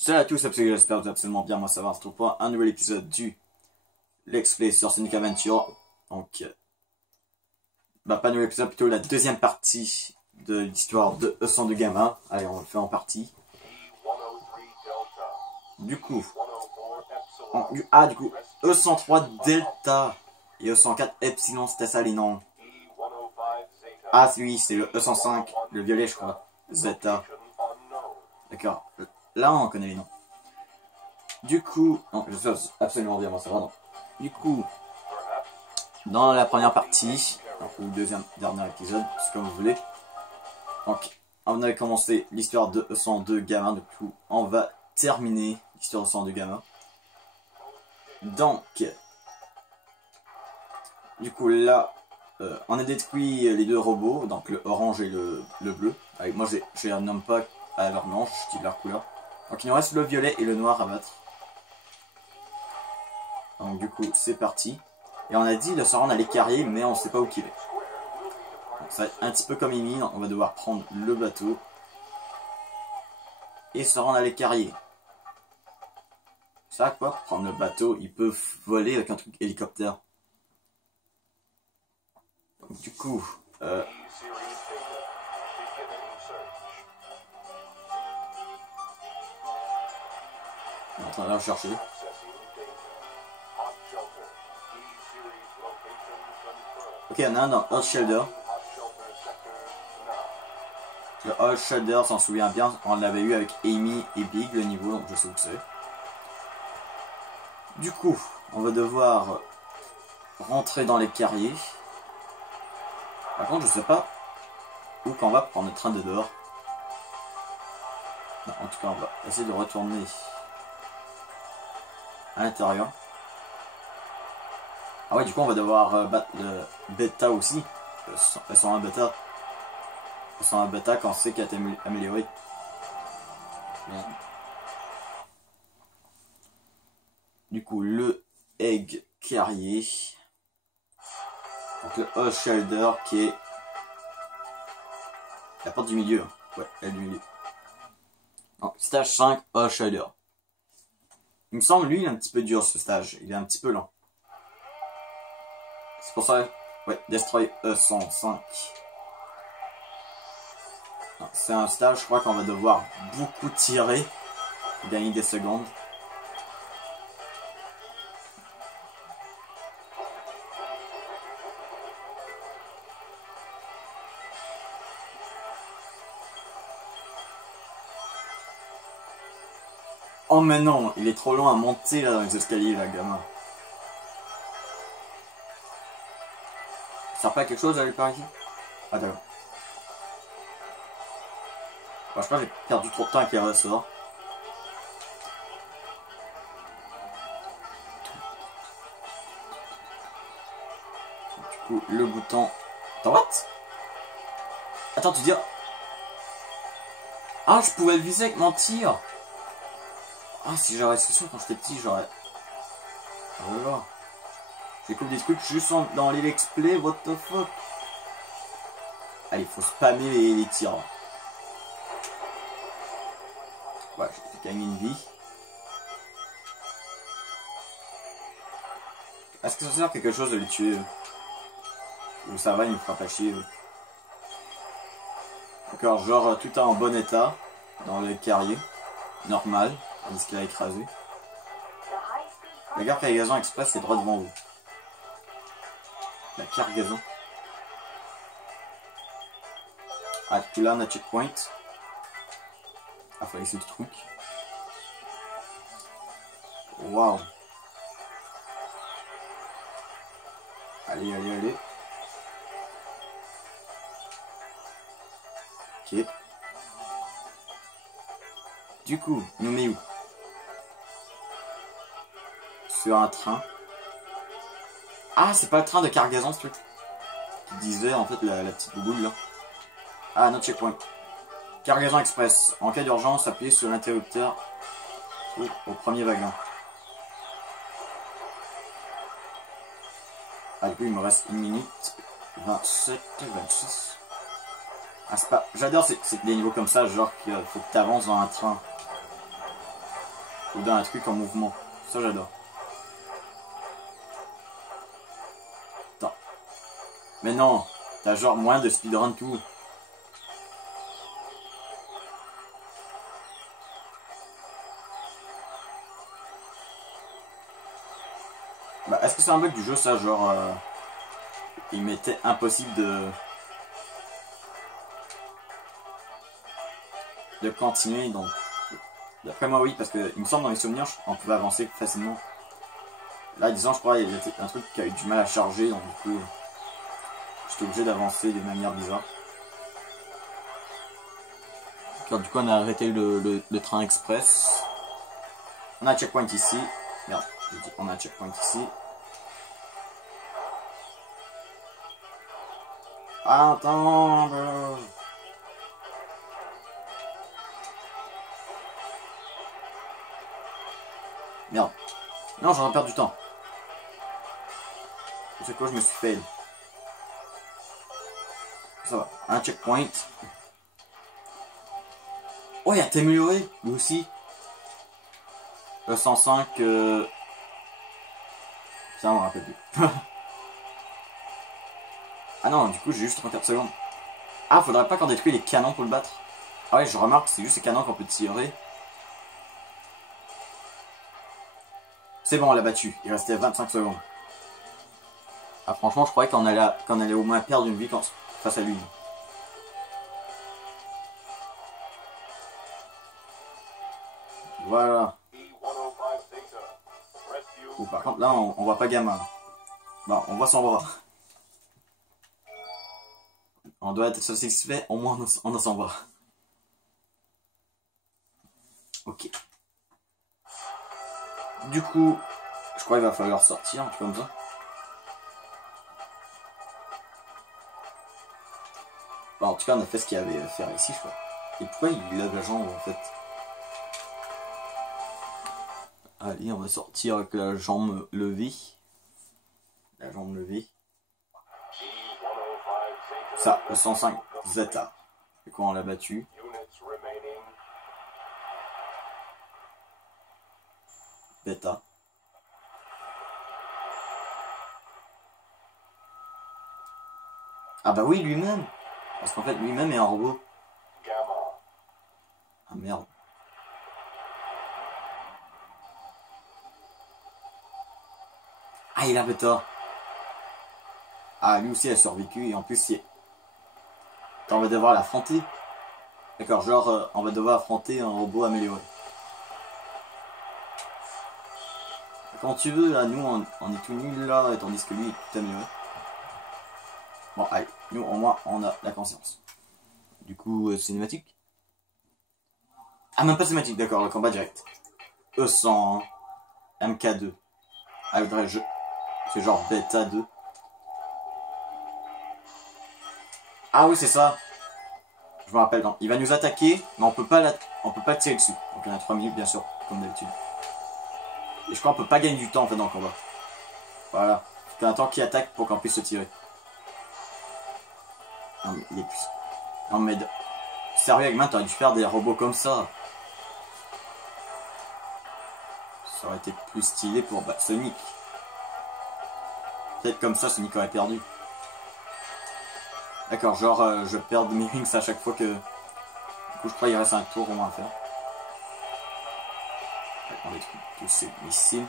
Salut à tous, j'espère que vous allez absolument bien, moi ça va, on se retrouve pour un nouvel épisode du Let's Play sur Sonic Adventure. Donc, pas nouvel épisode, plutôt la deuxième partie de l'histoire de E102 Gamma. Allez, on le fait en partie. Du coup, E103 Delta et E104 Epsilon, c'était ça les noms. Ah oui, c'est le E105, le violet je crois, Zeta. D'accord, là on connaît les noms. Du coup, non, je sais absolument bien, moi ça va, non. Du coup, dans la première partie, ou deuxième, dernier épisode, c'est comme vous voulez. Donc, on avait commencé l'histoire de E102 Gamma, du coup, on va terminer l'histoire de E102 Gamma. Donc, du coup, là, on a détruit les deux robots, donc le orange et le bleu. Allez, moi, je les nomme pas à leur nom, je dis leur couleur. Donc, il nous reste le violet et le noir à battre. Donc du coup c'est parti. Et on a dit de se rendre à l'écarrier mais on sait pas où qu'il est. Donc ça va être un petit peu comme Amy, on va devoir prendre le bateau. Et se rendre à l'écarrier. Ça quoi, prendre le bateau, ils peuvent voler avec un truc hélicoptère. Donc du coup... on est en train de la chercher. Ok, on a un dans Earth Shelter. Le Earth Shelter, s'en souvient bien, on l'avait eu avec Amy et Big, le niveau, donc je sais où c'est. Du coup, on va devoir rentrer dans les carriers. Par contre, je sais pas où qu'on va prendre le train de dehors. Non, en tout cas, on va essayer de retourner à l'intérieur. Ah ouais, du coup, on va devoir battre le bêta aussi. Elles sont un bêta. Elles sont un bêta quand c'est qu'elle est amélioré. Du coup, le egg carrier. Donc le Earth Shelter qui est la porte du milieu. Ouais, elle du milieu. Donc, stage 5, Earth Shelter. Il me semble, lui, il est un petit peu dur ce stage. Il est un petit peu lent. C'est pour ça, ouais, Destroy E105. C'est un stage, je crois qu'on va devoir beaucoup tirer pour gagner des secondes. Oh mais non, il est trop loin à monter là dans les escaliers là, gamin. Ça sert pas à quelque chose d'aller par ici? Ah d'accord. Bon, je crois que j'ai perdu trop de temps avec les ressorts. Du coup, le bouton... Attends, what? Attends, tu dis... Ah, je pouvais le viser avec mon tir. Ah, si j'aurais su ça quand j'étais petit, j'aurais... Oh là là. Je découvre des trucs juste dans les let's play, what the fuck. Allez, faut spammer les tirs. Ouais, j'ai gagné une vie. Est-ce que ça sert à quelque chose de les tuer? Ou ça va, il me fera pas chier. D'accord, genre tout est en bon état. Dans le carrier. Normal. Tandis qu'il a écrasé. La gare cargaison express est droit devant vous. La cargaison. Ah, puis là on a checkpoint. Ah, fallait essayer le truc. Waouh. Allez, allez, allez. Ok. Du coup, nous met où? Sur un train. Ah, c'est pas le train de cargaison ce truc. Qui disait en fait la petite bouboule là. Ah, notre checkpoint. Cargaison express. En cas d'urgence, appuyez sur l'interrupteur au premier wagon. Ah, du coup, il me reste 1 minute 27, 26. Ah, c'est pas... J'adore c'est des niveaux comme ça, genre qu'il faut que tu avances dans un train. ou d'un truc en mouvement. Ça j'adore. Attends. Mais non, t'as genre moins de speedrun tout. Bah, est-ce que c'est un bug du jeu ça, genre il m'était impossible de continuer, donc d'après moi oui, parce que il me semble dans les souvenirs on pouvait avancer facilement. Là disons je crois il y a un truc qui a eu du mal à charger, donc du coup j'étais obligé d'avancer de manière bizarre. Alors, du coup on a arrêté le train express. On a un checkpoint ici. Merde, j'ai dit on a un checkpoint ici. Attends. Merde. Non, j'aurais perdu du temps. C'est quoi, je me suis fail. Ça va. Un checkpoint. Oh, il y a Témuloré, lui aussi. Le 105. Ça, on me rappelle plus. Ah non, du coup, j'ai juste 34 secondes. Ah, faudrait pas qu'on détruise les canons pour le battre. Ah ouais, je remarque, c'est juste les canons qu'on peut tirer. C'est bon, on l'a battu. Il restait 25 secondes. Ah, franchement, je croyais qu'on allait au moins perdre une vie face à lui. Voilà. Ou par contre, là, on voit pas Gamma. Bon, on voit son bras. On doit être satisfait, au moins on a son bras. Ok. Du coup, je crois qu'il va falloir sortir, un peu comme ça. Bon, en tout cas, on a fait ce qu'il y avait à faire ici, je crois. Et pourquoi il lève la jambe, en fait? Allez, on va sortir avec la jambe levée. La jambe levée. Ça, le 105 Zeta. Et quoi, on l'a battu. Beta. Ah bah oui, lui-même. Parce qu'en fait, lui-même est un robot. Ah merde. Ah, il a Beta. Ah, lui aussi a survécu et en plus, on va devoir l'affronter. D'accord, genre, on va devoir affronter un robot amélioré. Quand tu veux, là, nous, on est tout nul là, tandis que lui est tout amélioré. Bon, allez, nous, au moins, on a la conscience. Du coup, cinématique. Ah, même pas cinématique, d'accord, le combat direct. E100, MK2. Ah, le vrai jeu. C'est genre Beta 2. Ah oui, c'est ça. Je me rappelle, non. Il va nous attaquer, mais on peut pas tirer dessus. Donc il y en a 3 minutes, bien sûr, comme d'habitude. Et je crois qu'on peut pas gagner du temps en fait dans le combat. Voilà. C'est un temps qui attaque pour qu'on puisse se tirer. Non mais il est plus... Non mais... Sérieux, Eggman, t'aurais dû faire des robots comme ça. Ça aurait été plus stylé pour Sonic. Peut-être comme ça, Sonic aurait perdu. D'accord, genre je perds mes wings à chaque fois que... Du coup je crois qu'il reste un tour au moins à faire. On détruit tous ces missiles.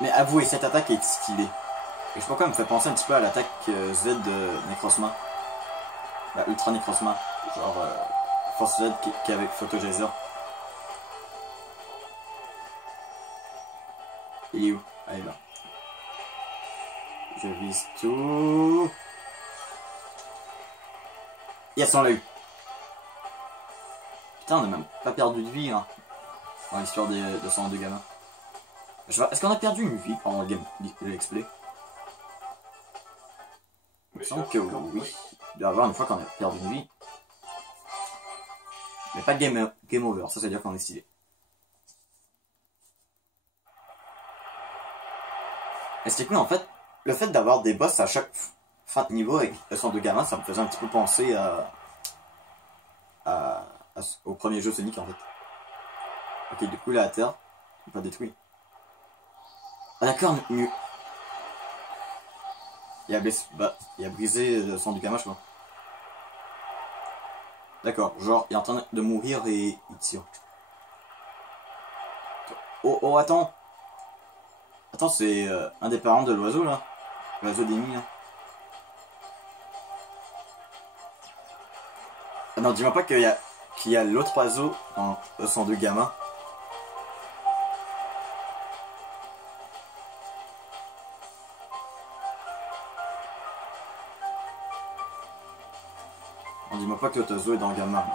Mais avouez, cette attaque est stylée. Et je sais pas quoi, elle me fait penser un petit peu à l'attaque Z de Necrozma. Bah, Ultra Necrozma. Genre Force Z qui est avec Photogeyser. Il est où? Ah, il est là. Je vise tout. Yes, on l'a eu. Putain, on a même pas perdu de vie hein, dans l'histoire de 102 gamins. Est-ce qu'on a perdu une vie pendant le gameplay? Il me semble que oui. Il doit y avoir une fois qu'on a perdu une vie. Mais pas de game over, ça veut dire qu'on est stylé. Et ce qui est cool en fait, le fait d'avoir des boss à chaque fin de niveau avec 102 gamins, ça me faisait un petit peu penser au premier jeu Sonic en fait. Ok, du coup là à terre. Pas détruit. Ah d'accord, il a blessé, il a brisé son du gamma, je crois. D'accord, genre, il est en train de mourir et il tire. Oh, oh, attends. Attends, c'est un des parents de l'oiseau, là. L'oiseau d'ennemi, là. Ah non, dis-moi pas qu'il y a l'autre oiseau en E102 gamma. Non, dis-moi pas que l'autre oiseau est dans gamma.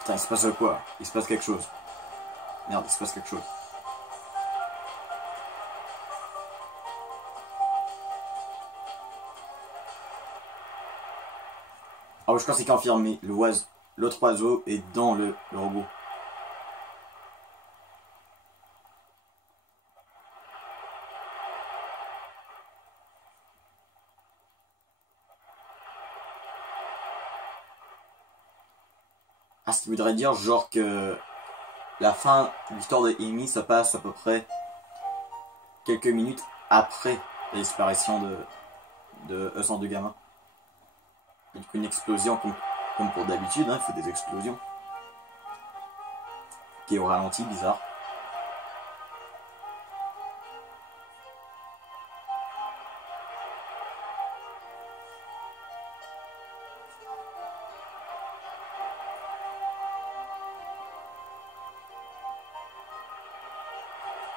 Putain, il se passe quoi? Il se passe quelque chose. Merde, il se passe quelque chose. Ah oui, je crois que c'est confirmé. L'autre oiseau est dans le robot. Ah, ce qui voudrait dire genre que la fin de l'histoire de Amy se passe à peu près quelques minutes après la disparition de E102 gamma. Et du coup, une explosion comme pour d'habitude, hein, il faut des explosions. Qui est au ralenti, bizarre.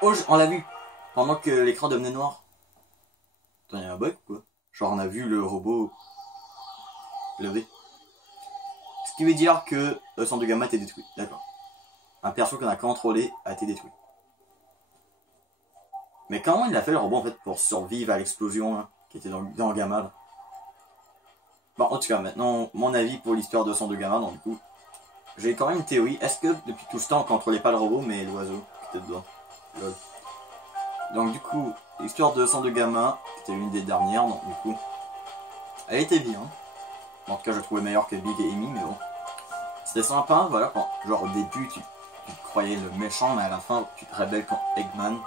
Oh, on l'a vu pendant que l'écran devenait noir. Attends, il y a un bug ou quoi? Genre, on a vu le robot levé. Ce qui veut dire que le centre de gamma a été détruit. D'accord. Un perso qu'on a contrôlé a été détruit. Mais comment il a fait le robot en fait pour survivre à l'explosion hein, qui était dans gamma là? Bon, en tout cas, maintenant, mon avis pour l'histoire de 102 gamma, donc du coup, j'ai quand même une théorie. Est-ce que depuis tout ce temps on contrôlait pas le robot mais l'oiseau qui était dedans? Lol. Donc du coup, l'histoire de 102 gamma, qui était l'une des dernières, donc du coup, elle était bien. En tout cas, je la trouvais meilleure que Big et Amy, mais bon. C'était sympa, voilà, quand, genre au début, tu te croyais le méchant, mais à la fin, tu te rebelles contre Eggman.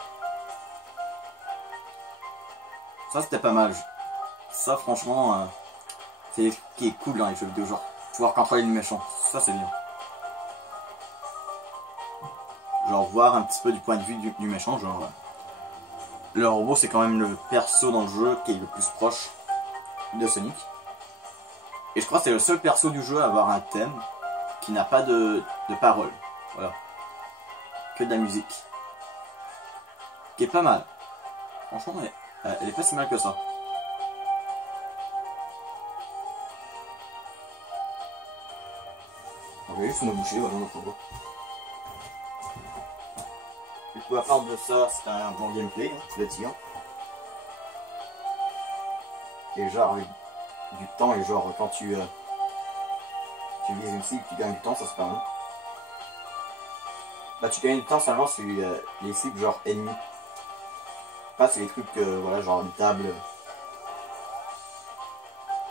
Ça, c'était pas mal. Ça, franchement, c'est ce qui est cool dans les jeux vidéo, genre, pouvoir contrôler le méchant. Ça, c'est bien. Genre, voir un petit peu du point de vue du méchant, genre... le robot, c'est quand même le perso dans le jeu qui est le plus proche de Sonic. Et je crois que c'est le seul perso du jeu à avoir un thème qui n'a pas de paroles. Voilà. Que de la musique. Qui est pas mal. Franchement, elle est pas si mal que ça. On va juste me boucher, voilà notre robot. Du coup, à part de ça, c'est un bon gameplay, hein, le tir. Et genre, avec du temps, et genre, quand tu vises une cible, tu gagnes du temps, ça c'est pas mal. Bah, tu gagnes du temps seulement sur les cibles genre ennemis. Pas sur les trucs, voilà, genre une table,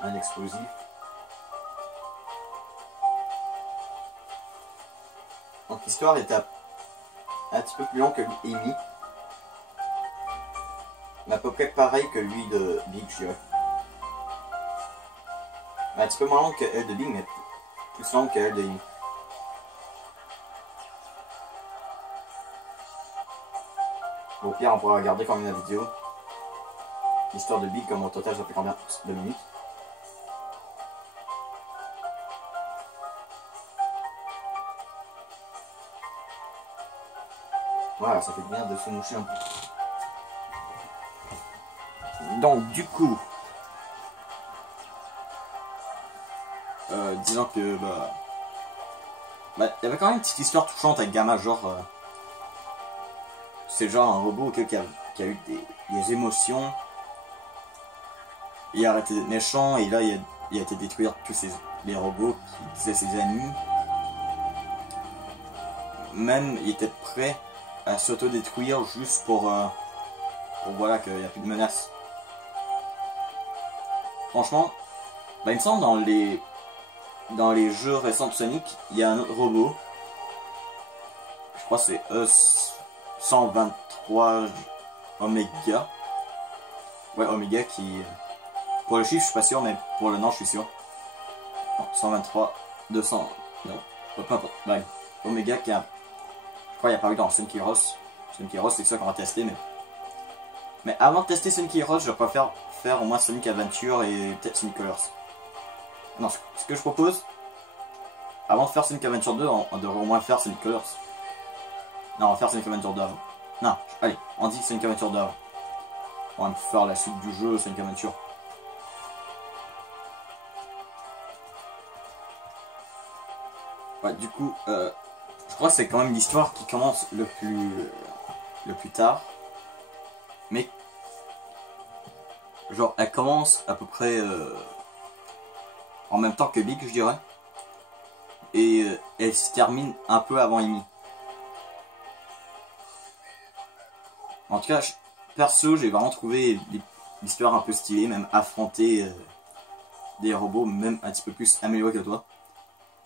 un explosif. Donc l'histoire est un petit peu plus long que Amy. Mais à peu près pareil que lui de Big, je dirais. Un petit peu moins long que elle de Big, mais plus long que elle de Amy. Au pire, on pourra regarder quand même la vidéo. L'histoire de Big, comme au total, ça fait combien de minutes? Voilà, ça fait bien de se moucher un peu. Donc, du coup, disons que, il y avait quand même une petite histoire touchante avec Gamma, genre, c'est genre un robot qui a eu des émotions. Il a arrêté d'être méchant et là il a été détruire tous les robots qui disaient ses ennemis. Même il était prêt à s'auto-détruire juste pour voilà qu'il n'y a plus de menace. Franchement, il me semble dans les dans les jeux récents de Sonic, il y a un autre robot. Je crois que c'est E123 Omega. Ouais, Omega qui... Pour le chiffre, je suis pas sûr, mais pour le nom, je suis sûr. Non, 123, 200... Non, peu importe. Ouais. Omega qui a... Je crois qu'il a apparu dans Sonic Heroes. Sonic Heroes, c'est ça qu'on va tester, mais... Mais avant de tester Sonic Heroes, je préfère faire au moins Sonic Adventure et peut-être Sonic Colors. Non, ce que je propose... Avant de faire Sonic Adventure 2, on devrait au moins faire Sonic Colors. Non, on va faire Sonic Adventure 2 avant. Non, allez, on dit Sonic Adventure 2 avant. On va faire la suite du jeu Sonic Adventure. Ouais, du coup, je crois que c'est quand même l'histoire qui commence le plus tard. Mais, genre, elle commence à peu près en même temps que Big, je dirais. Et elle se termine un peu avant Amy. En tout cas, perso, j'ai vraiment trouvé l'histoire un peu stylée, même affronter des robots, même un petit peu plus améliorés que toi.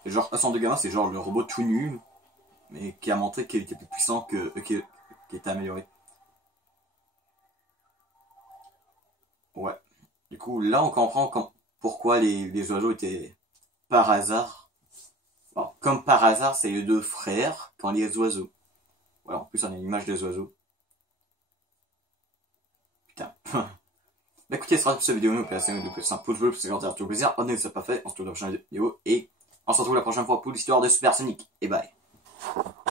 Et genre, Ascend de Gamma, c'est genre le robot tout nul, mais qui a montré qu'il était plus puissant qui était amélioré. Ouais. Du coup, là, on comprend pourquoi les oiseaux étaient par hasard. Bon, comme par hasard, c'est les deux frères quand les oiseaux. Voilà, en plus, on a une image des oiseaux. Putain. Bah écoutez, ce sera tout cette vidéo, nous, puis la série de plus un pouce bleu, c'est quand tout plaisir. Abonnez-vous si ce n'est pas fait, on se retrouve dans la prochaine vidéo, et on se retrouve la prochaine fois pour l'histoire de Super Sonic. Et bye.